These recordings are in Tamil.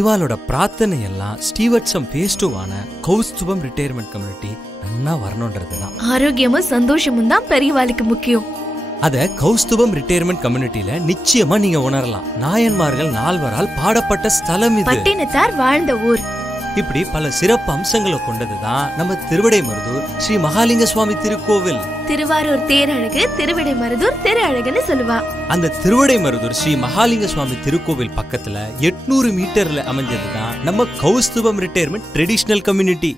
இவாளோட பிரார்த்தனை எல்லாம் ஸ்டீவர்ட்சம் பேஸ்டுவான கௌஸ்துபம் ரிட்டையர்மெண்ட் கம்யூனிட்டி நல்லா வரணும்ன்றதுதான். ஆரோக்கியமும் சந்தோஷமும் தான் பெரியவாளுக்கு முக்கியம். அத கௌஸ்துபம் ரிட்டையர்மெண்ட் கம்யூனிட்டியில நிச்சயமா நீங்க உணரலாம். நாயன்மார்கள் 4வரால் பாடப்பட்ட ஸ்தலம் இது. பட்டினத்தார் வாழ்ந்த ஊர். இப்படி பல சிறப்பு அம்சங்களை கொண்டதுதான் நம்ம திருவிடைமருதூர் ஸ்ரீ மகாலிங்க சுவாமி திருக்கோவில். திருவாரூர் தேரழகு, திருவிடைமருதூர் திரு அழகுன்னு சொல்லுவா. அந்த திருவிடைமருதூர் ஸ்ரீ மகாலிங்க சுவாமி திருக்கோவில் பக்கத்துல 800 மீட்டர்ல அமைஞ்சதுதான் நம்ம கௌஸ்துபம் ரிட்டையர்மெண்ட் ட்ரெடிஷனல் கம்யூனிட்டி.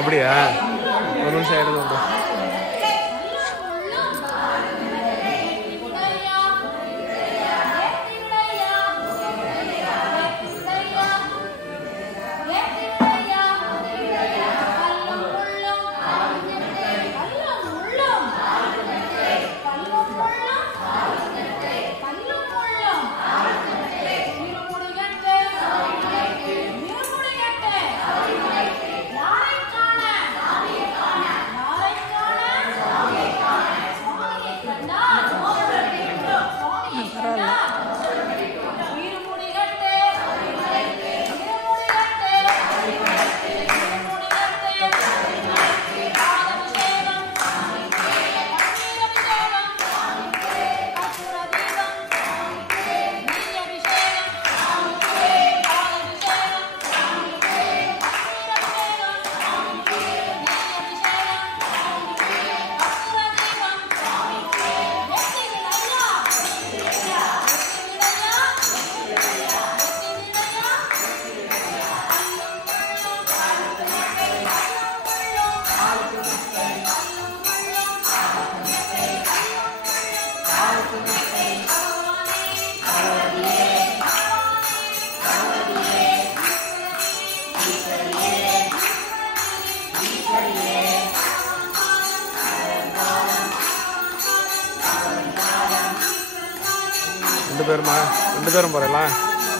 அப்படியா? ஒரு நிமிஷம் எடுத்து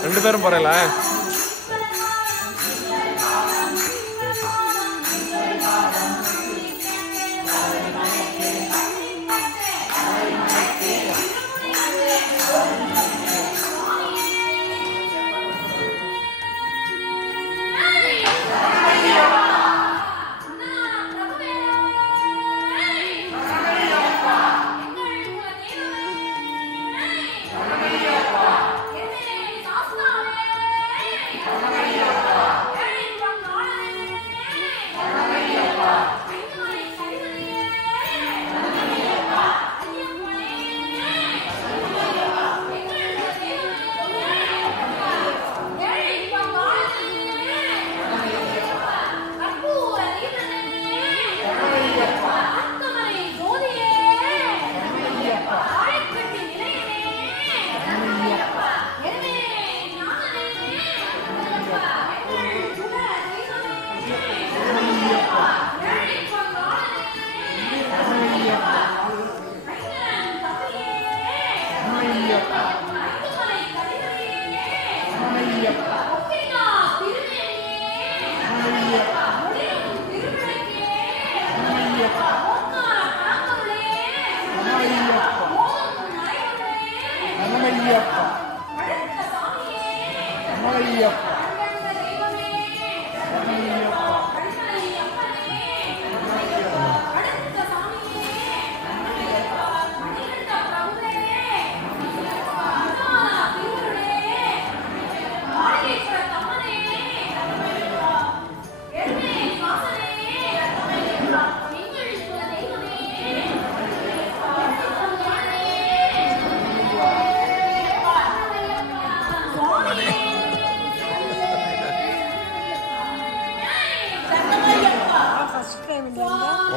ரெண்டு பேரும் போறேல.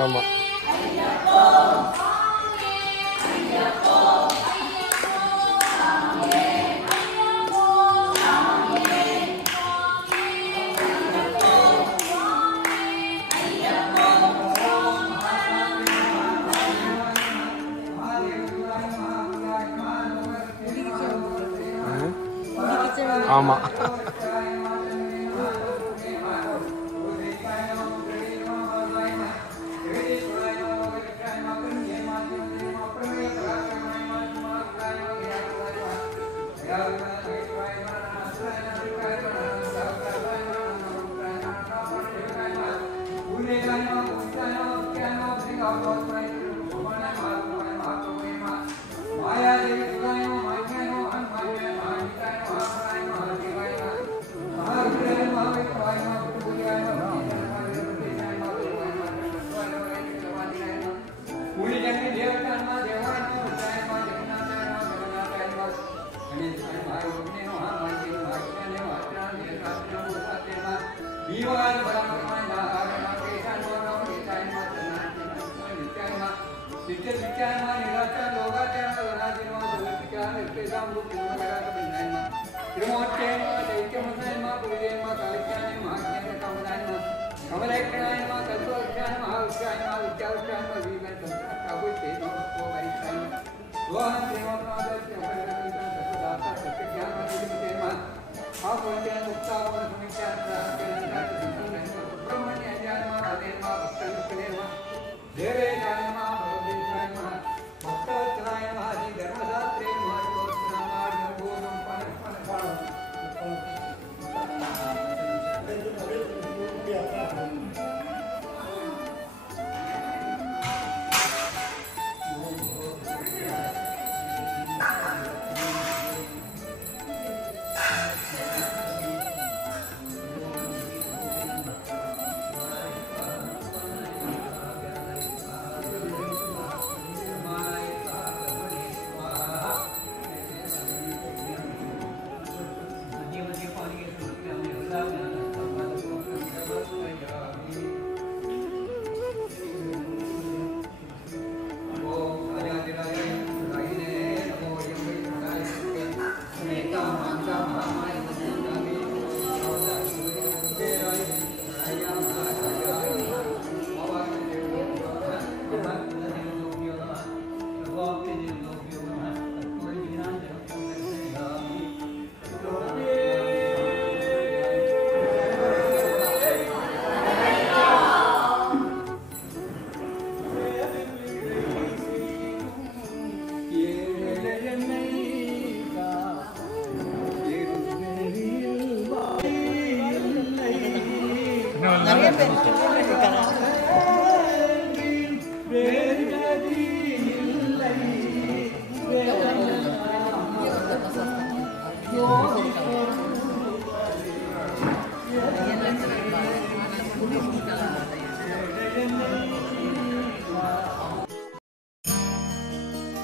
ஆமா. ஆமா.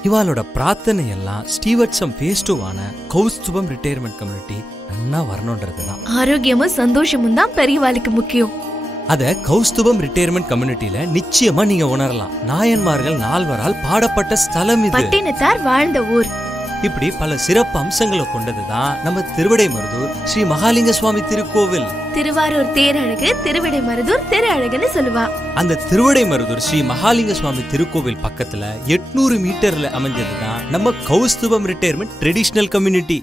இவாளோட பிரார்த்தனை எல்லாம் ஸ்டீவர்ட்சம் ஃபேஸ் 2 கௌஸ்துபம் ரிட்டையர்மெண்ட் கம்யூனிட்டி நன்னா வரணும்ன்றதுதான். ஆரோக்கியமும் சந்தோஷமும் தான் பெரியவாளுக்கு முக்கியம். அத கௌஸ்துபம் ரிட்டையர்மெண்ட் கம்யூனிட்டில நிச்சயமா நீங்க உணரலாம். நாயன்மார்கள் 4வரால் பாடப்பட்ட ஸ்தலம் இது. பட்டினத்தார் வாழ்ந்த ஊர். இப்படி பல சிறப்பு அம்சங்களை கொண்டதுதான் நம்ம திருவிடைமருதூர் ஸ்ரீ மகாலிங்க சுவாமி திருக்கோவில். திருவாரூர் தேரழகு திருவிடைமருதூர் திரு அழகுன்னு சொல்லுவா. அந்த திருவிடைமருதூர் ஸ்ரீ மகாலிங்க சுவாமி திருக்கோவில் பக்கத்துல 800 மீட்டர்ல அமைஞ்சதுதான் நம்ம கௌஸ்துபம் ரிட்டையர்மெண்ட் ட்ரெடிஷனல் கம்யூனிட்டி.